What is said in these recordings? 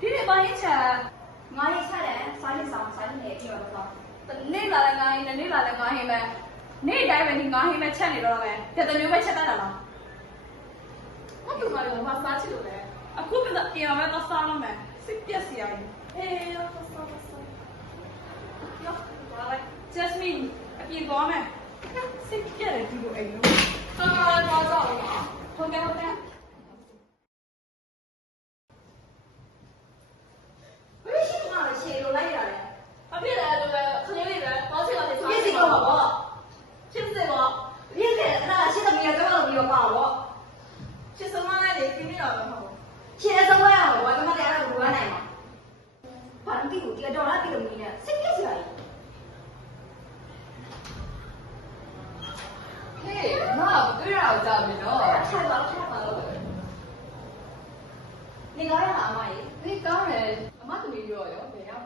ဒီနေ့ဘာရင်ချာငါရေးချတယ်စားရင်ဆောင်စားရင်လည်းပြောတော့နေ့လာလည်းငါရင်နဲ့နေ့လာလည်းငါရင်ပဲနေ့တိုင်းပဲဒီငါရင်ပဲချက်နေတော့ပဲပြတဲ့မျိုးပဲချက်တတ်တာလားဘာတူမလို့မစားချစ်လို့လဲအခုကပြန်မယ်တော့စားလို့မယ်စစ်ပြက်စီရတယ်ရောဘာလဲ Jasmine အပြင်သွားမယ်စစ်ပြက်တယ်ဒီလိုအိမ်လို့သွားတော့ဟုတ်ကဲ့မရှိမှရှေ့လိုလိုက်ရတယ်အပြည့်လည်းလိုပဲခလေးလေးပဲပေါင်းချင်တယ်ပြည့်စီတော့ပေါ့ချစ်စင်တော့ပြည့်တယ်အဲ့ဒါရှေ့သမီးကတော့ပြီးတော့ပါတော့ချစ်စမနဲ့လေပြင်းနေတော့မဟုတ်ရှေ့ဆုံးရအောင်ဘာမှမတည်းအဲ့ဒါဘူးနိုင်မှာဘာလို့ဒီကိုဒီတော့လာပြီးတော့မင်းနဲ့စစ်ပြစ်စရာကြီးဟေးမတွေ့ရအောင်ကြာပြီနော်ထိုင်ပါတော့နေကြရလားအမကြီးဒီကောင်းတယ်အမသမီးရောဘယ်ရောက်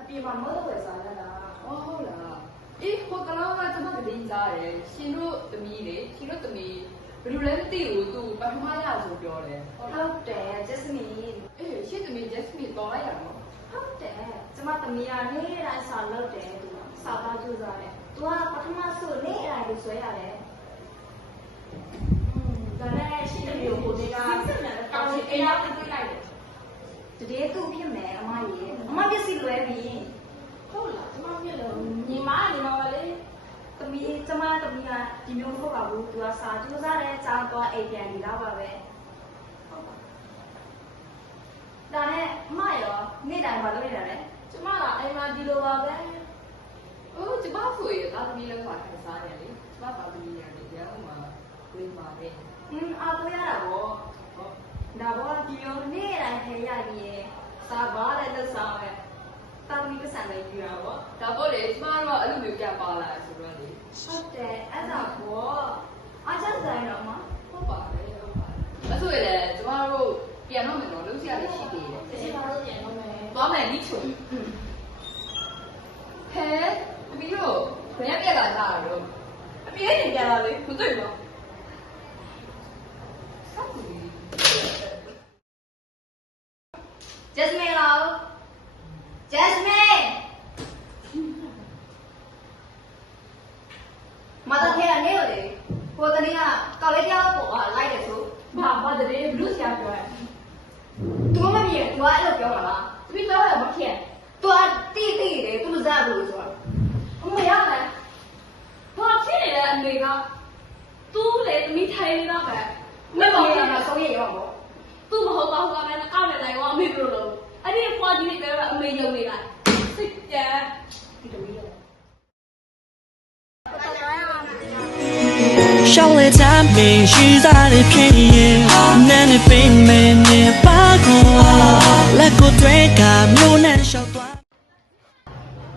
အပြေမှာမောတော့ဝယ်စားရတာအော်ဟုတ်လားအေးဟိုကလောကကျွန်မကလေးစားတယ်ရှင်တို့သမီးလေရှင်တို့သမီးဘယ်လိုလဲမသိဘူးသူပထမရဆိုပြောတယ်ဟုတ်တယ်ဂျက်စမီအေးရှင်သမီးဂျက်စမီတော်လိုက်ရအောင်ဟုတ်တယ်ကျမသမီးကနေ့တိုင်းစာလုပ်တယ်သူစာသားကြိုးစားတယ်သူကပထမဆိုနေ့တိုင်းကိုဆွဲရတယ်ဒါနဲ့ရှိတဲ့မျိုးကိုတွေကတောင်းအိမ်ရောက်ပြေးလိုက်တယ်တကယ်သူ့ဖြစ်မယ်အမကြီးအမပစ္စည်းလွဲပြီဟုတ်လားကျမပြည့်လို့ညီမညီမပါလေသမီးကျမသမီးကဒီမျိုးမဟုတ်ပါဘူးသူကစာကြိုးစားတယ်ကြားတော့အိမ်ပြန်နေတော့ပါပဲဟုတ်ပါဒါနဲ့အမရောနေ့တိုင်းမလုပ်ရတာလေကျမကအိမ်မှာဒီလိုပါပဲအိုးကျမဆိုရင်သားသမီးလောက်ပါခံစားရတယ်လေကျမသားသမီးရတယ်ကျောင်းမှာဝေးပါတယ်အားကိုရတာပေါ့ဒါဘောဒီရောနေ့တိုင်းထဲရပြီးစာပါလည်းလက်ဆောင်ပဲတာမီးပတ်စံလေးယူတာပေါ့ဒါပေါ့လေကျမတို့အဲ့လိုမျိုးကြပါလာဆိုတော့လေဟုတ်တယ်အဲ့ဒါပေါ့အားချက်ဆိုင်တော့မဟုတ်ပါတယ်ဟုတ်ပါတယ်အဲ့ဆိုရင်လည်းကျမတို့ပြန်တော့မယ်နော်လုံးစရာလေးရှိသေးတယ်ဒီမှာတော့ပြန်တော့မယ်သွားမယ်ဒီချုံဟဲသမီးတို့ဘယ်ရက်လာကြတာတော့အပြေးနေကြတာလေမတွေ့ဘူးJasmine လာ Jasmine မတော်ထဲကနေလေကိုတနေ့ကကောက်လေးတယောက်ပေါ်ကလိုက်တယ်ဆိုဘာတည်းဘလူးဆရာပြောတယ်သူမမြင်သူကအဲ့လိုပြောမှာလားသူပြောရမဖြစ်သူကတိတယ်သူလူစားလို့ဆိုတာအမေရမယ်ဘာဖြစ်နေလဲအမေကသူ့လေသမီးထိုင်နေတာပဲမပေါ်ရမှာဆုံးရရောပေါ့သူ့မဟုတ်ပါဘူးကလည်းကောက်နေတယ်ရောအမေဘယ်လိုလုပ်အဲ့ဒီဖွာကြီးတွေပြောအမေယုံနေလိုက်စစ်ကြဒီလိုမျိုး少了咱们许下的偏见，难的被没灭把过，来过对感没有难少断。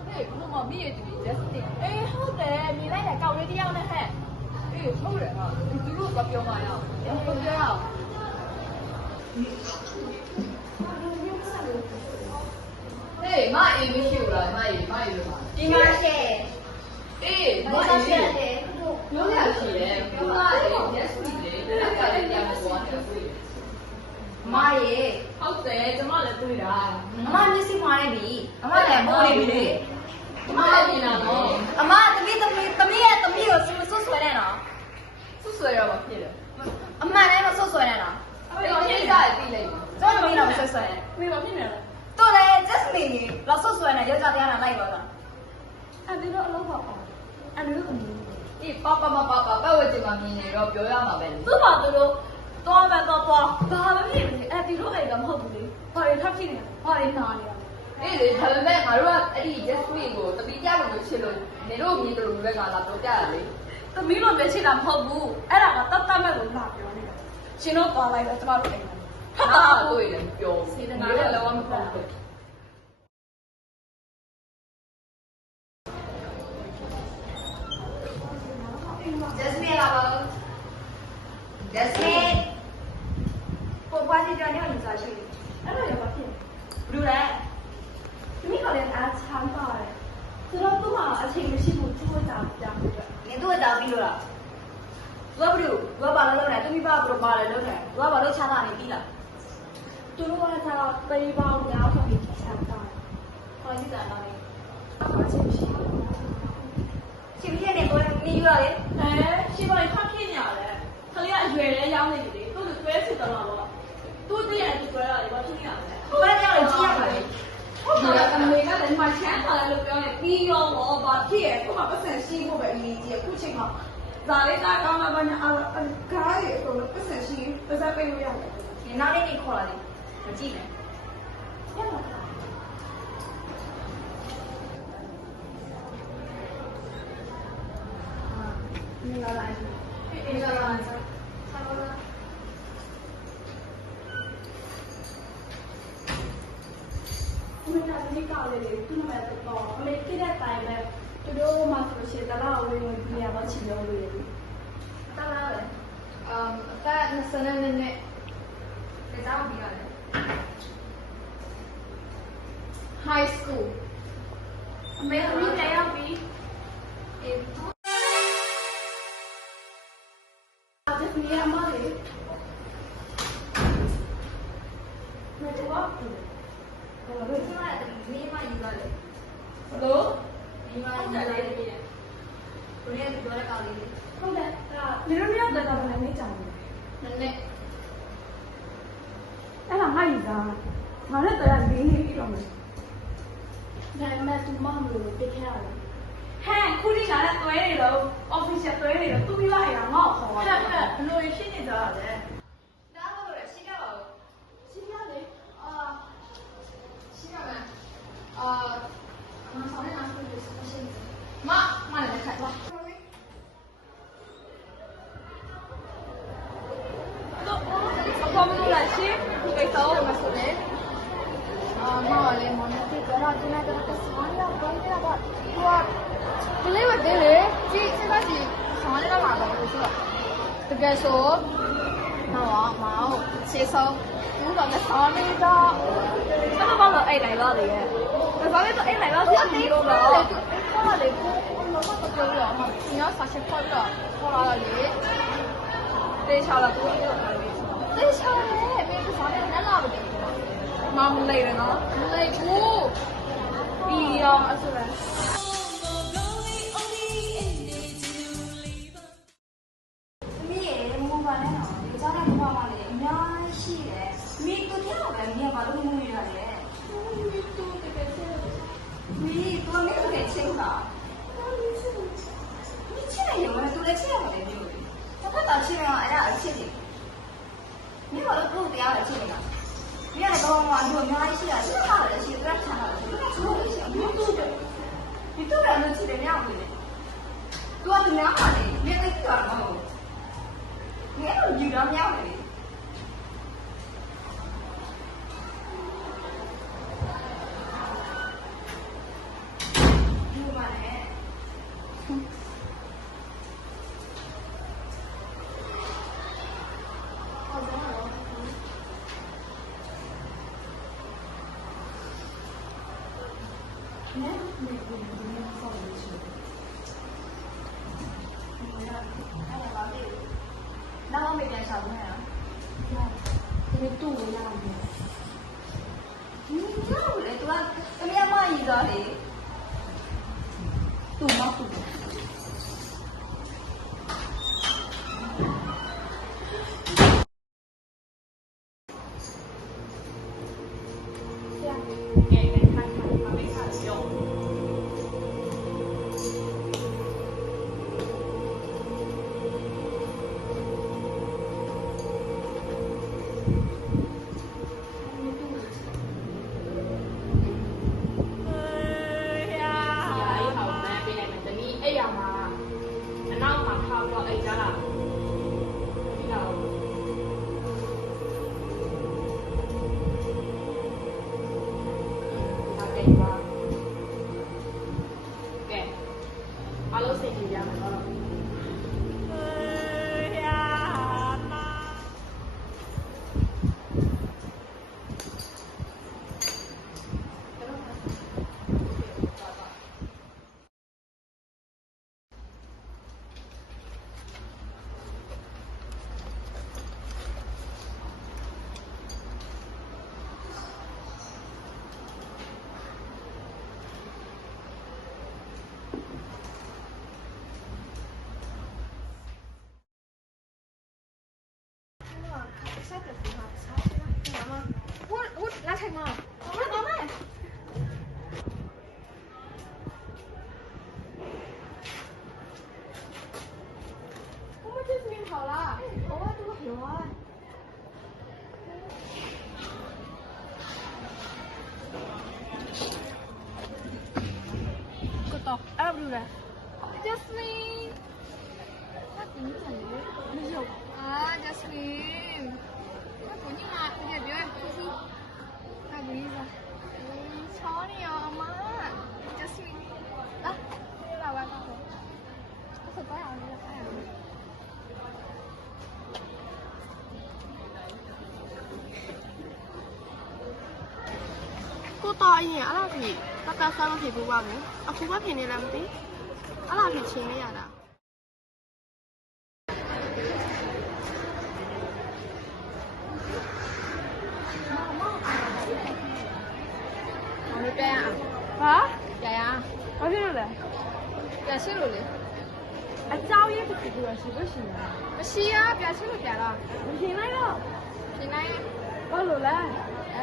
ဟေးဘုမမီးရဲ့ဒီဂျက်စတင်အေးဟုတ်တယ်မြင်လိုက်တယ်ကောက်လေးတယောက်နဲ့ဟဲ့အေးဟုတ်တယ်ဟာသူတို့ကပြောမှရအောင်ဟုတ်ပြောရအောင်ဟေးမအေးမရှိဘူးလားမအေးလို့ပါဒီမှာရှယ်အေးမအေးပြောရရှိတယ်ခုနကရက်စီလေလက်ကလည်းပြန်မသွားတယ်ဆိုရင်မရေဟုတ်တယ်ကျမလည်းတွေ့တာအမမျက်စိမှားနေပြီအမလည်းမိုးနေပြီလေကျမလည်းမြင်တာနော်အမသမီးရဲ့သမီးကိုဆွဆွဲနေနော်ဆွဲတော့မဖြစ်တယ်အမှန်တည်းမဆွဆွဲနေနော်အဲ့တော့ဖြစ်ကြပြီလေကျွန်တော်မင်းတော့မဆွဆွဲမိမဖြစ်နေလားတော်တယ် Jasmine ကြီးလောက်ဆွဆွဲနေယောက်ျားတရားနာလိုက်တော့တာအဲ့ဒီတော့အလုပ်ပါအောင်အဲ့ဒီတော့အေးပါပတ်ဝတ်ချင်မှမြင်နေတော့ပြောရမှာပဲလေသူ့ဘာသူတို့တော့မယ်တော့ဘာပဲဖြစ်နေအဲ့ဒီတော့အဲ့ဒါမဟုတ်ဘူးလေဘာတွေထပ်ဖြစ်နေတာဘာတွေနာနေတာအေးလေဒါပေမဲ့ငါတို့ကအဲ့ဒီ Jasmine ကိုတပီးကြလို့လို့ချစ်လို့နေတို့မြင်တယ်လို့ပဲငါလာတော့ကြရလေသမီးတို့ပဲချစ်တာမဟုတ်ဘူးအဲ့ဒါကတတ်တတ်မဲ့လို့လာပြောနေတာရှင်တို့သွားလိုက်တော့ကျမတို့အိမ်မှာဖတ်တာကိုလည်းပြောစေတနာလည်းလောမပေါ့ဘူးJasmine လာပါ Jasmine ကိုပွားစီကြောင်ညနေစားရှိအဲ့ဒါရောဖြစ်ဘူးလဲသမီးကလည်းအားချမ်းပါတယ်ဆိုတော့သူ့မှာအချိန်မရှိဘူးသူ့ဝတ်တာပြောင်းပြီးတော့နင်တို့တောင်းပြီးလို့လားသူကဘာလို့ဘာလို့လဲသူမိဘကဘာလို့လဲသူကဘာလို့ချတာနေပြီလား သူတို့ကကျတော့ပေးပေါင်းများဆုံးပြီးဆက်တာ။ခေါ်ကြည့်တာတော့လေ။အားချင်းရှိတယ်။ ရှင်ပြည့်နေတော့နေရလေ ရှိပါရင်ဖတ်ဖြစ်နေရတယ်။ခလေးကအရွယ်လေးရောင်းနေပြီလေ။သူ့ကိုတွဲစစ်တော့တော့သူ့တည်းရဲ့ဒီတွဲရတယ်ဘာဖြစ်နေရလဲ။ ဘယ်နဲ့လဲကြည့်ရပါလေ ဟုတ်တယ်အမေကလည်းမချမ်းသာတယ်လို့ပြောနေပြီးရောဘာဖြစ်ရဲ့ခုမှပတ်စံရှိဖို့ပဲအရေးကြီးအခုချိန်မှာဒါလေးသားကောင်းလာပါနဲ့ကားရဲ့ဆိုတော့ပတ်စံရှိပတ်စံပေးလို့ရတယ် ဒီနောက်နေ့နေခေါ်လာလေမကြည့်နဲ့ ဟုတ်ပါဘူးနေလာလိုက်အေးလာလာဆက်ပါလားအမေကဒီကားလေးတွေသူ့မဲ့တော့အမေပြတဲ့တိုင်ပဲသူတို့မှဆိုရှင်တလားဝင်ဝင်ပြရတော့ချင်လို့လေ တလားလေ အသက်20နှစ်နဲ့ လက်တောင်းပြီးရတယ် high school အမေကမိတယ်ရောက်ပြီ အေး အဲ့ဒီနေရာမှာလေမတော်ဘူး ဘယ်မှာလဲမိမယူလာလေ ဘလို့ မိမယူလာလေကိုရီးယားပြောတဲ့ကောင်လေး ဟုတ်တယ်နေရမြတ်တဲ့ကောင်လည်းနေကြတယ် နည်းနည်း အဲ့ဒါငါ့ယူတာငါနဲ့တရားလေးနေပြီးတော့မယ်ဒါမဲ့သူမမလို့ပြခဲ့ရတယ်ဟဲ့ခုဒီကလည်းတွဲနေတော့ official တွဲနေတော့သူပြီးလိုက်တာငါ့ကိုခေါ်ပါဘလို့ရှိနေကြတာလဲ ဒါလို့ရရှိကြပါဦး ရှင်းရလေ ရှင်းရမယ်啊，我们房间拿出去什么现金？မလည်းခိုင်ပါ အပေါ်မလို့လားရှင်းဒီကိစ္စကိုမဆိုနဲ့ မလည်းမနဲ့ဒီကတော့ဒီနေ့ကတော့ဆောင်းရတော့နေတာပါသူကလေးဝတ်တယ်လေဒီစကားကြီးဆောင်းရတော့မှာတော့ဆိုတော့တကယ်ဆိုတော့မအောင်ခြေဆောင်သူကလည်းဆောင်းနေတော့ ဘာလို့အဲ့လိုက်တော့လေဘာလို့အဲ့လိုက်တော့ဖြစ်နေလို့လား ခေါ်လေကိုလောကတော့ပြောရမှာညစာချက်ခေါ်တော့ခေါ်လာလေတေချာလာကိုတေချာလေမင်းကဆောင်းနေနဲ့လာပြီမမလေးရနော်မလေးဘူး ပြီးရောအဆူလား သမီးရေမူပါနဲ့နော်ဒီကြောင့်လည်းဘဝမှာလည်းအများကြီးရှိတယ်မိသူတယောက်ပဲမိကဘာလို့မမှုရလဲမိသူမင်းလည်းချင်းပါမိချင်းရမလားသူလည်းချင်းရတယ်မျိုးတစ်ခါတော့ချင်းရအဲ့ဒါအချစ်တယ်မိဘာလို့သူ့တရားအချစ်နေတာမိကလည်းဘောမှာသူအများကြီးရှိတာချင်းတာလည်းရှိတယ်ချမ်းတာလည်းရှိတယ်သူ့ကိုရှိတယ်မိသူ့တယ်မိသူ့လည်းလို့ချစ်တယ်မြောက်တယ်သူကသူများပါလေမိသိကြတာမဟုတ်ငါတို့ယူတော့မြောက်တယ်ယူပါနဲ့ဟုတ်တယ်နော်နဲမေဘယ်လိုလဲဆောက်လို့ရှိတယ်အဲ့ဒါလည်းနောက်မှပြန်ချောင်းနေရဒီတူရရတယ်ဒီရောက်လေသူကတမယမကြီးသားလေတူမတူ不是？Jasmine，他怎么讲的？没有啊，Jasmine，他不你嘛，别别，他不意思。瞧你啊，妈，Jasmine，来，来玩吧。我可多少了？哎呀。 ကိုတော်အရင်အဲ့လောက်ထိတက်ကဆန်းမဖြစ်ဘူးပါဘူးအခုမှဖြစ်နေလားမသိအဲ့လောက်ထိချင်းနေရတာ 我们变呀？ ဟာ 变呀？ ဘာဖြစ်လို့လဲ 变谁了嘞？ အကြောင်းရင်းတစ်ခုခုတော့ရှိလို့ရှိနေတာ 不是呀，变谁了变了？ မရှင်းလိုက်တော့ 现在， ဘာလို့လဲ 哎，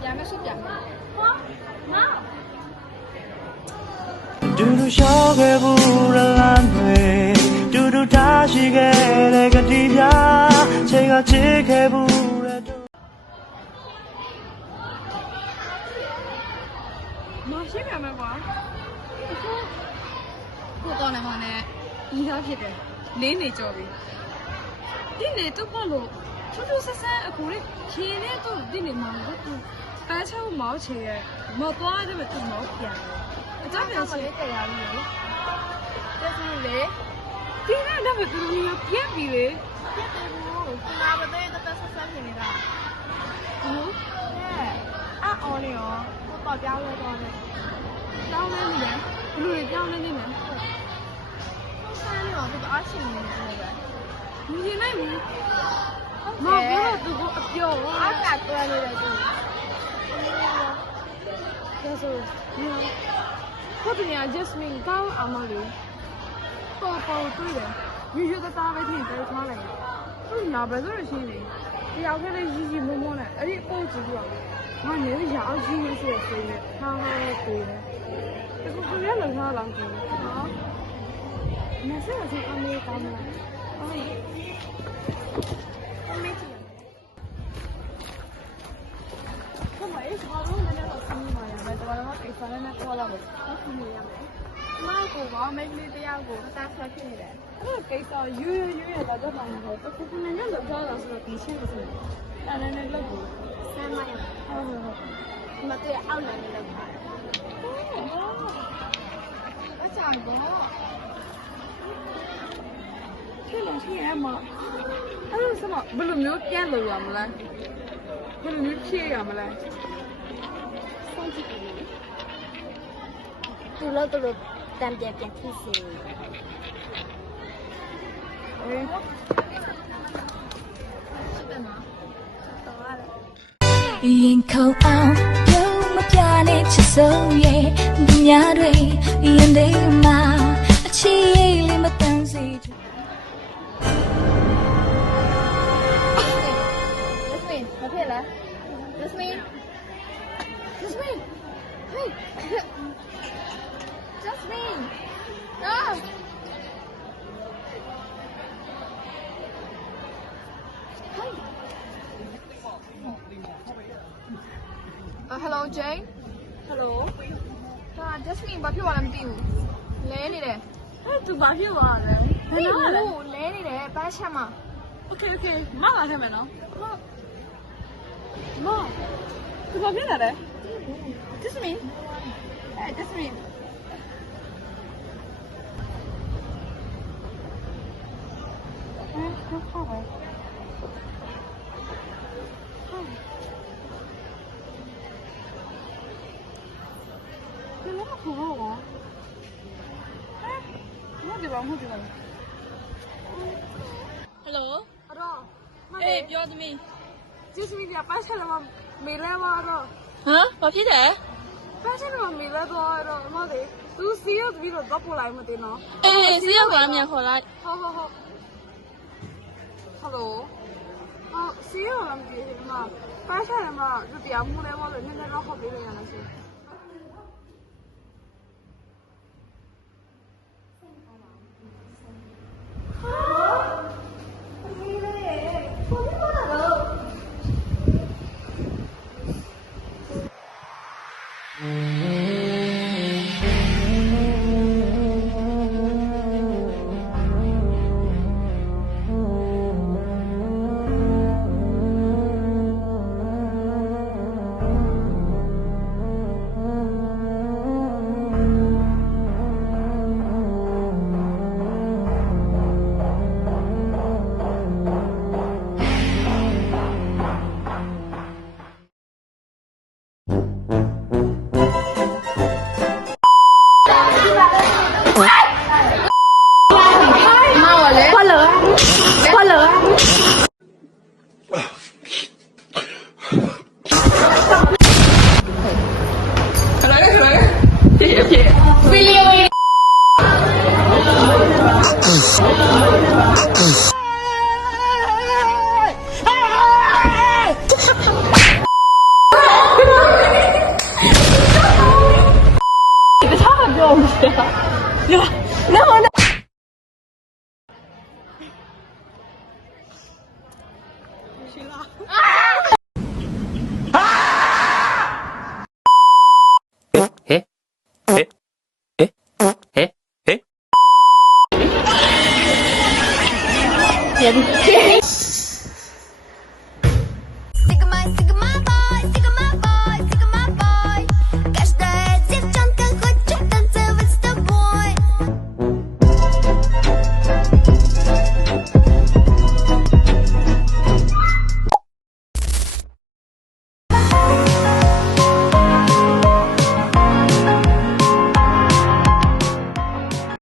变没是变嘛？ ဟာငါ တူတူရှောက်ခဲ့ဘူးရလမ်းတွေတူတူထားရှိခဲ့တဲ့ကတိပြချိန်ကချစ်ခဲ့ဘူးတဲ့ မရှင်းပြန်မယ်ကွာ ကိုတော်နေမှာနဲ့ညီသားဖြစ်တယ်လင်းနေကြောပြီဒီနေတော့ဘာလို့ထူးထူးဆန်းဆန်းအကူလေးဖြင်းနေတော့ဒီနေမှာတော့သူပန်းချောင်းမောင်းချေရဲ့မသွားတယ်မသူမောင်းပြန်အကြောင်းပြန်ချေတရားလေးလေတက်စီလေဒီနေ့တော့ဘယ်လိုမျိုးပြက်ပြီလေ ပြတ်တယ်ဘူးခဏမသေးတက်ဆက်ဆက်ဖြစ်နေတာ ဟုတ် ဟဲ့အော်နေရောကိုတော်ပြောင်းလဲတော့တယ် တောင်းနေတယ်ဘယ်လိုလဲတောင်းနေနေလဲ ဆန်းနေတော့သူအားချင်နေတယ်ပဲ မမြင်နိုင်ဘူးမဘယ်တော့သူကအပြော် အားကတွဲနေတယ်သူ ဒါဆိုဟုတ်တယ် Jasmine ကောင်းအောင်မလို့ပေါ်ပေါ်တွေ့တယ်ရွရွသားပဲထင်တယ်ထားလိုက်သူနာဘယ်လိုရှိနေတယောက်ကလေးရီရီမုံမုံနဲ့အဲ့ဒီအပေါ်ကြည့်တော့ငါလည်းရအောင်ကြီးနေဆိုဆိုနေဟာဟာကိုတယ်တကူကလည်းလောက်ထားလောက်ကြည့်နော်မဆရာကအမေကောင်းလားအမေအမေကြည့်ခမအေးဘာလို့လဲတော့စီးနေမှာလဲတော်တော်ကိစ္စနဲ့ခေါ်လာလို့ဆက်စီးနေရမယ် မကိုကမိန်းကလေးတယောက်ကိုတက်ဆက်ဖြစ်နေတယ် အဲ့ကိစ္စရွရွရွလာတော့မှတော့တခုခုနဲ့လောက်တော့ဆိုတော့ဒီချင်းဆိုအဲ့ဒါနဲ့လောက်ဘူး ဆန်းမရ ဟုတ်ဟုတ်ဟုတ် ဒီမတွေ့အောက်လည်းနေလောက်ပါ အချောင်းတော့ချစ်လို့ရှိရမှာအဲ့လိုစမဘယ်လိုမျိုးပြန်လို့ရမလဲဘယ်လိုမျိုးဖြည့်ရမလဲ ဆုံးကြည့်တယ်သူလို့သူလို့တံပြက်ပြက်ဖြစ်စီ အေး ရင်ခုန်အောင်ပြုံးမပြနဲ့ချစ်စိုးရဲ့ဒီညတွေရင်ထဲမှာအချီလေးမတန်းစေချင် Jasmine မဖြစ်လား Jasmine Jasmine hey Jasmine ah Hello Jane Hello ဒါ Jasmine ဘာဖြစ်သွားလဲမသိဘူးလဲနေတယ် အဲ့သူဘာဖြစ်သွားလဲ မသိဘူးလဲနေတယ်ပန်းချက်မှာ Okay okay မလာခဲ့မယ်နော်မသူဘာဖြစ်လာလဲ Jasmine အဲ့ Jasmine 你那个朋友啊？哎，我这边。Hello。 အဲ့တော့မ အေးပြောသမီး Jasmine ကပန်းချက်မှာမေလဲသွားတော့ ဟမ်ဘာဖြစ်တယ် ပန်းချက်မှာမေလဲသွားတော့မဟုတ်လေသူစီးရပြီးတော့တော့ပို့လိုက်မသိနော် အေးစီးရောက်လာမြန်ခေါ်လိုက် ဟုတ်ဟယ်လိုအော်စီးရလာမသိဘူးမပန်းချက်မှာသူတရားမှုလဲမလို့နည်းနည်းတော့ဟောက်ပေးလို့ရလားရှင်别的。